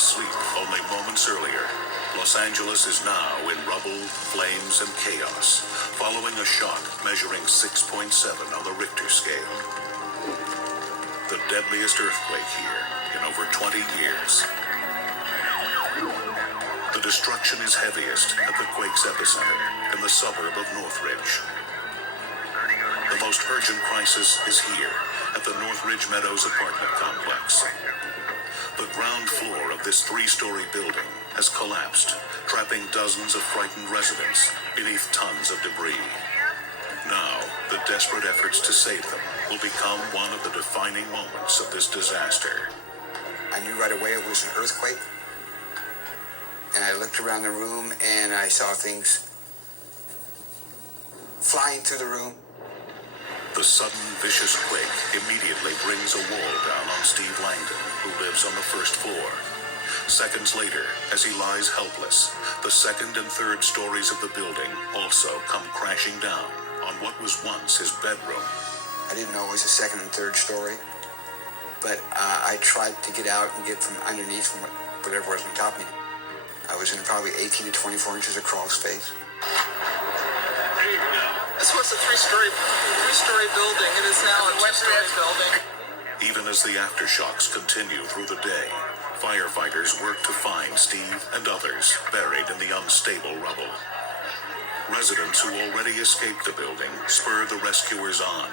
Asleep only moments earlier, Los Angeles is now in rubble, flames, and chaos, following a shock measuring 6.7 on the Richter scale. The deadliest earthquake here in over 20 years. The destruction is heaviest at the quake's epicenter in the suburb of Northridge. The most urgent crisis is here at the Northridge Meadows apartment complex. The ground floor of this 3-story building has collapsed, trapping dozens of frightened residents beneath tons of debris. Now, the desperate efforts to save them will become one of the defining moments of this disaster. I knew right away it was an earthquake, and I looked around the room and I saw things flying through the room. The sudden, vicious quake immediately brings a wall down on Steve Langdon, who lives on the first floor. Seconds later, as he lies helpless, the second and third stories of the building also come crashing down on what was once his bedroom. I didn't know it was a second and third story, but I tried to get out and get from underneath from whatever was on top of me. I was in probably 18 to 24 inches of crawl space. This was a three-story building. It is now a two-story building. Even as the aftershocks continue through the day, firefighters work to find Steve and others buried in the unstable rubble. Residents who already escaped the building spur the rescuers on.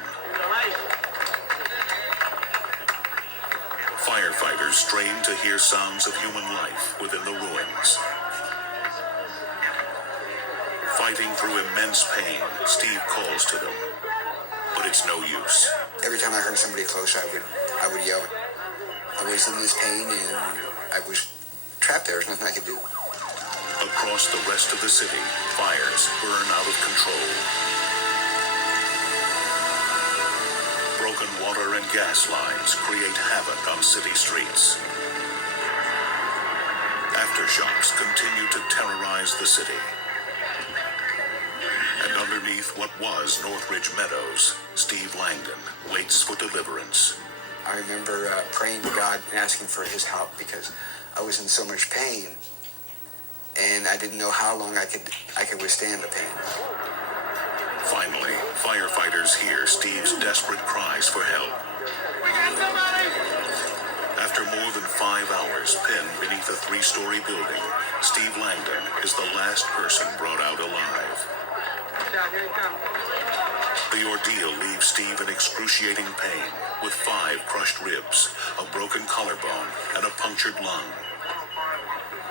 Firefighters strain to hear sounds of human life within the ruins. Fighting through immense pain, Steve calls to them, but it's no use. Every time I heard somebody close, I would yell. I was in this pain and I was trapped there. There's nothing I could do. Across the rest of the city, fires burn out of control. Broken water and gas lines create havoc on city streets. Aftershocks continue to terrorize the city. And underneath what was Northridge Meadows, Steve Langdon waits for deliverance. I remember praying to God and asking for his help because I was in so much pain and I didn't know how long I could withstand the pain. Finally, firefighters hear Steve's desperate cries for help. We got somebody! After more than 5 hours pinned beneath a 3-story building, Steve Langdon is the last person brought out alive. Here he comes. The ordeal leaves Steve in excruciating pain, with 5 crushed ribs, a broken collarbone, and a punctured lung.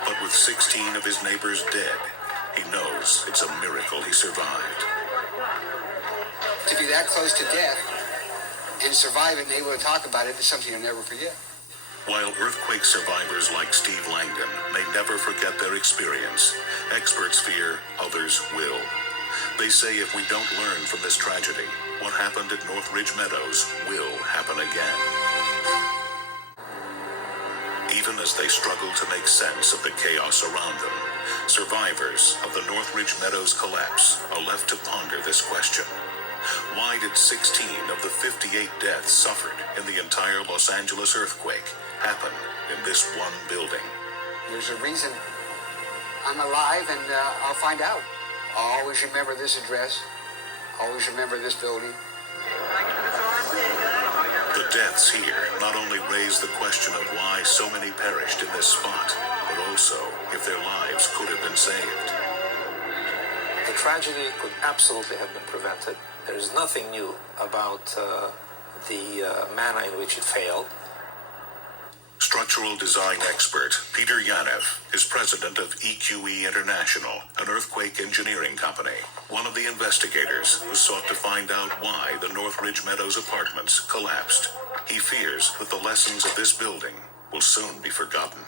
But with 16 of his neighbors dead, he knows it's a miracle he survived. To be that close to death and survive it and able to talk about it is something you'll never forget. While earthquake survivors like Steve Langdon may never forget their experience, experts fear others will. They say if we don't learn from this tragedy, what happened at Northridge Meadows will happen again. Even as they struggle to make sense of the chaos around them, survivors of the Northridge Meadows collapse are left to ponder this question. Why did 16 of the 58 deaths suffered in the entire Los Angeles earthquake happen in this one building? There's a reason I'm alive, and I'll find out. I'll always remember this address. Always remember this building. The deaths here not only raise the question of why so many perished in this spot, but also if their lives could have been saved. The tragedy could absolutely have been prevented. There is nothing new about the manner in which it failed. Structural design expert Peter Yanev is president of EQE International, an earthquake engineering company, one of the investigators who sought to find out why the Northridge Meadows apartments collapsed. He fears that the lessons of this building will soon be forgotten.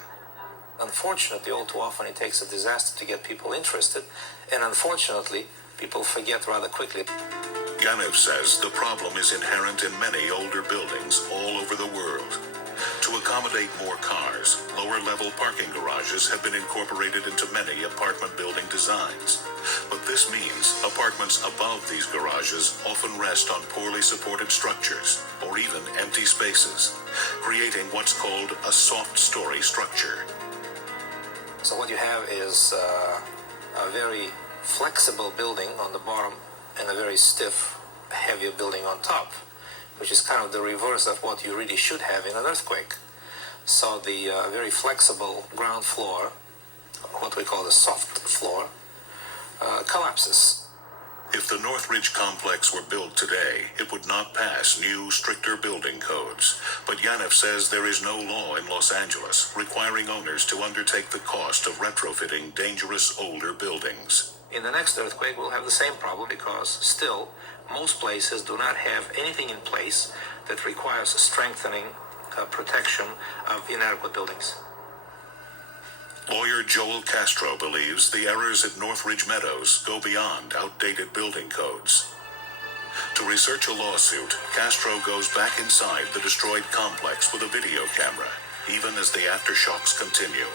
Unfortunately, all too often it takes a disaster to get people interested, and unfortunately, people forget rather quickly. Yanev says the problem is inherent in many older buildings all over the world. To accommodate more cars, lower-level parking garages have been incorporated into many apartment building designs. But this means apartments above these garages often rest on poorly supported structures, or even empty spaces, creating what's called a soft-story structure. So what you have is a very flexible building on the bottom and a very stiff, heavier building on top, which is kind of the reverse of what you really should have in an earthquake. So the very flexible ground floor, what we call the soft floor, collapses. If the Northridge complex were built today, it would not pass new, stricter building codes. But Yanev says there is no law in Los Angeles requiring owners to undertake the cost of retrofitting dangerous older buildings. In the next earthquake, we'll have the same problem because still, most places do not have anything in place that requires strengthening protection of inadequate buildings. Lawyer Joel Castro believes the errors at Northridge Meadows go beyond outdated building codes. To research a lawsuit, Castro goes back inside the destroyed complex with a video camera, even as the aftershocks continue.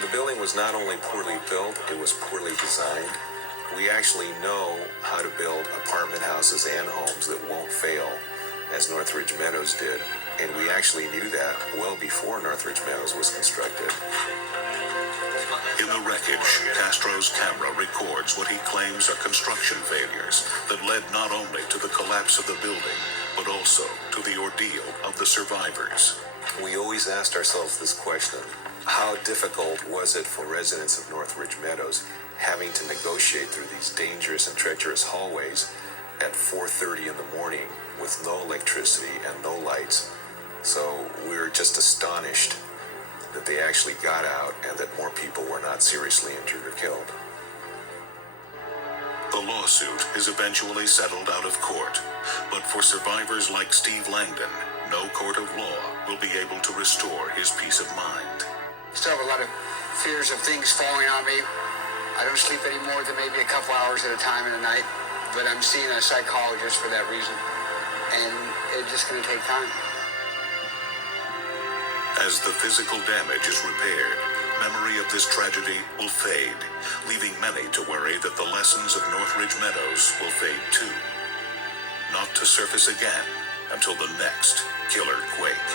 The building was not only poorly built, it was poorly designed. We actually know how to build apartment houses and homes that won't fail, as Northridge Meadows did. And we actually knew that well before Northridge Meadows was constructed. In the wreckage, Castro's camera records what he claims are construction failures that led not only to the collapse of the building, but also to the ordeal of the survivors. We always asked ourselves this question: how difficult was it for residents of Northridge Meadows having to negotiate through these dangerous and treacherous hallways at 4:30 in the morning with no electricity and no lights? So we're just astonished that they actually got out and that more people were not seriously injured or killed. The lawsuit is eventually settled out of court, but for survivors like Steve Langdon, no court of law will be able to restore his peace of mind. Still have a lot of fears of things falling on me. I don't sleep any more than maybe a couple hours at a time in the night, but I'm seeing a psychologist for that reason, and it's just going to take time. As the physical damage is repaired, memory of this tragedy will fade, leaving many to worry that the lessons of Northridge Meadows will fade too, not to surface again until the next killer quake.